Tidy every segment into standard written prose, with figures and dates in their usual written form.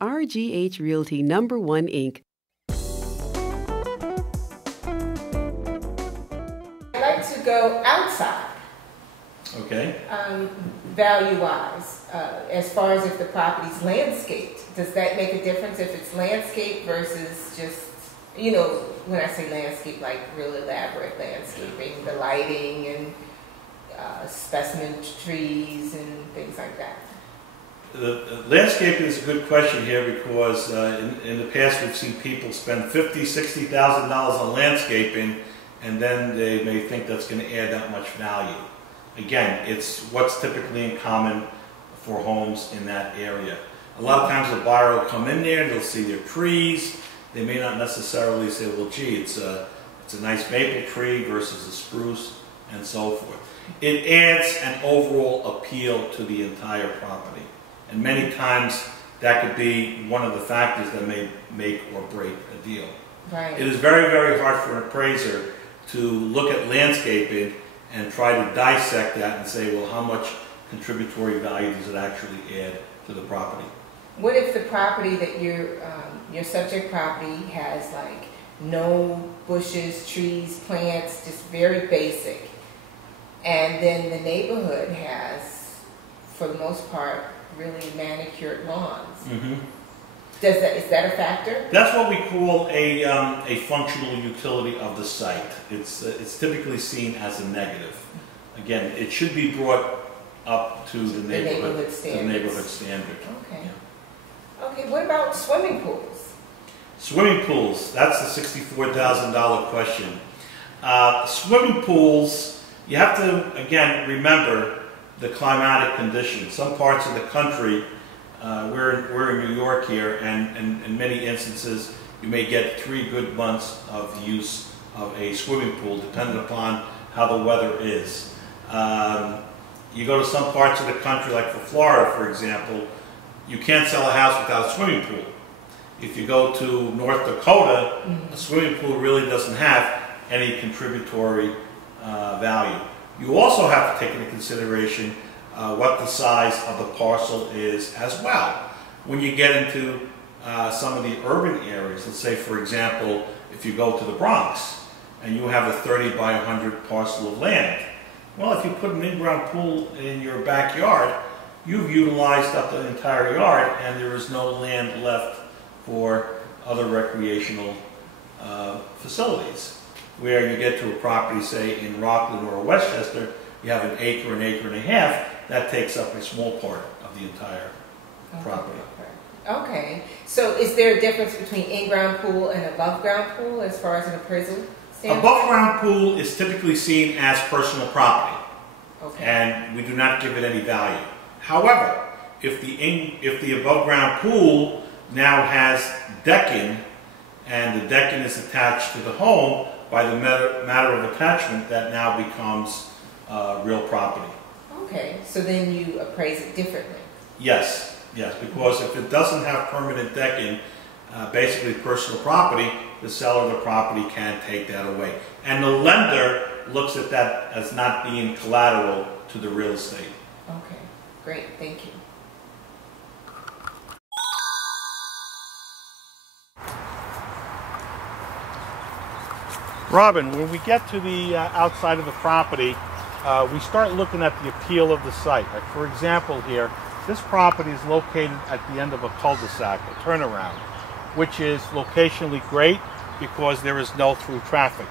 RGH Realty #1 Inc. I'd like to go outside. Okay. Value-wise, as far as if the property's landscaped, does that make a difference if it's landscaped versus just, you know, when I say landscape, like real elaborate landscaping, the lighting and specimen trees and things like that? The landscaping is a good question here because in the past we've seen people spend $50,000, $60,000 on landscaping, and then they may think that's going to add that much value. Again, it's what's typically in common for homes in that area. A lot of times the buyer will come in there, they'll see their trees. They may not necessarily say, well, gee, it's a nice maple tree versus a spruce, and so forth. It adds an overall appeal to the entire property. And many times that could be one of the factors that may make or break a deal. Right. It is very, very hard for an appraiser to look at landscaping and try to dissect that and say, well, how much contributory value does it actually add to the property? What if the property that your subject property has like no bushes, trees, plants, just very basic, and then the neighborhood has, for the most part, really manicured lawns? Mm-hmm. Is that a factor? That's what we call a functional utility of the site. It's typically seen as a negative. Again, it should be brought up to the neighborhood standard. Okay. Yeah. Okay. What about swimming pools? Swimming pools. That's the $64,000 question. Swimming pools. You have to again remember the climatic conditions. Some parts of the country. We're in New York here, and in many instances, you may get 3 good months of use of a swimming pool, depending upon how the weather is. You go to some parts of the country, like for Florida, for example, you can't sell a house without a swimming pool. If you go to North Dakota, a swimming pool really doesn't have any contributory value. You also have to take into consideration what the size of the parcel is as well. When you get into some of the urban areas, let's say for example, if you go to the Bronx and you have a 30 by 100 parcel of land, well, if you put an in-ground pool in your backyard, you've utilized up the entire yard and there is no land left for other recreational facilities. Where you get to a property, say in Rockland or Westchester, you have an acre and a half, that takes up a small part of the entire property. Okay. So is there a difference between in-ground pool and above-ground pool as far as an appraisal standpoint? Above-ground pool is typically seen as personal property. Okay. And we do not give it any value. However, if the above-ground pool now has decking, and the decking is attached to the home, by the matter of attachment, that now becomes real property. Okay, so then you appraise it differently. Yes, because if it doesn't have permanent decking, basically personal property, the seller of the property can take that away. And the lender looks at that as not being collateral to the real estate. Okay, great, thank you. Robin, when we get to the outside of the property, we start looking at the appeal of the site. Like for example here, this property is located at the end of a cul-de-sac, a turnaround, which is locationally great because there is no through traffic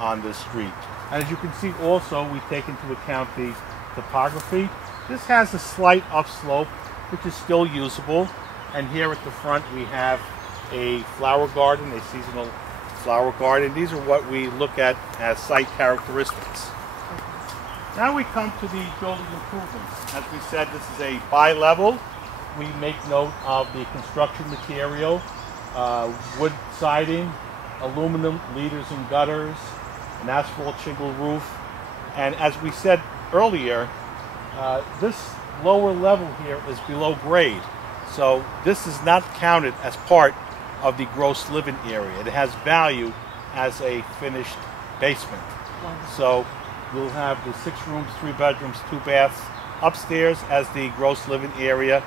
on this street. As you can see also, we take into account the topography. This has a slight upslope, which is still usable. And here at the front we have a flower garden, a seasonal flower garden. These are what we look at as site characteristics. Now we come to the building improvements. As we said, this is a bi-level. We make note of the construction material, wood siding, aluminum leaders and gutters, an asphalt shingle roof. And as we said earlier, this lower level here is below grade. So this is not counted as part of the gross living area. It has value as a finished basement. So we'll have the 6 rooms, 3 bedrooms, 2 baths upstairs as the gross living area.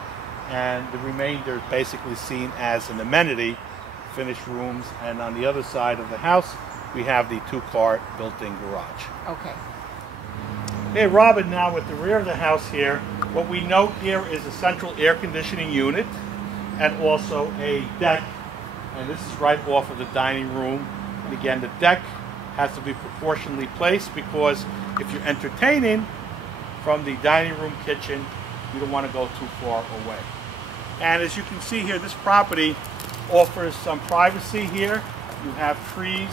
and the remainder is basically seen as an amenity, finished rooms, and on the other side of the house we have the 2-car built-in garage. Okay. Hey, Robin, now at the rear of the house here, what we note here is a central air conditioning unit and also a deck, and this is right off of the dining room. And again, the deck has to be proportionally placed because if you're entertaining from the dining room kitchen, you don't want to go too far away. And as you can see here, this property offers some privacy here. You have trees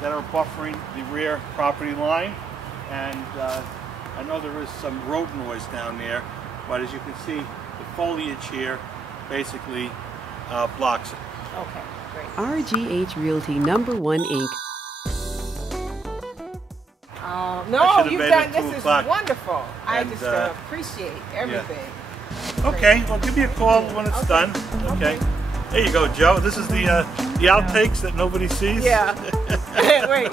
that are buffering the rear property line, and I know there is some road noise down there, but as you can see, the foliage here basically blocks it. Okay, great. RGH Realty #1 Inc. No, you've done this is 2:00. And I just And, appreciate everything. Yeah. Okay, well, give me a call when it's done. Okay. There you go, Joe. This is the outtakes that nobody sees. Yeah. Wait.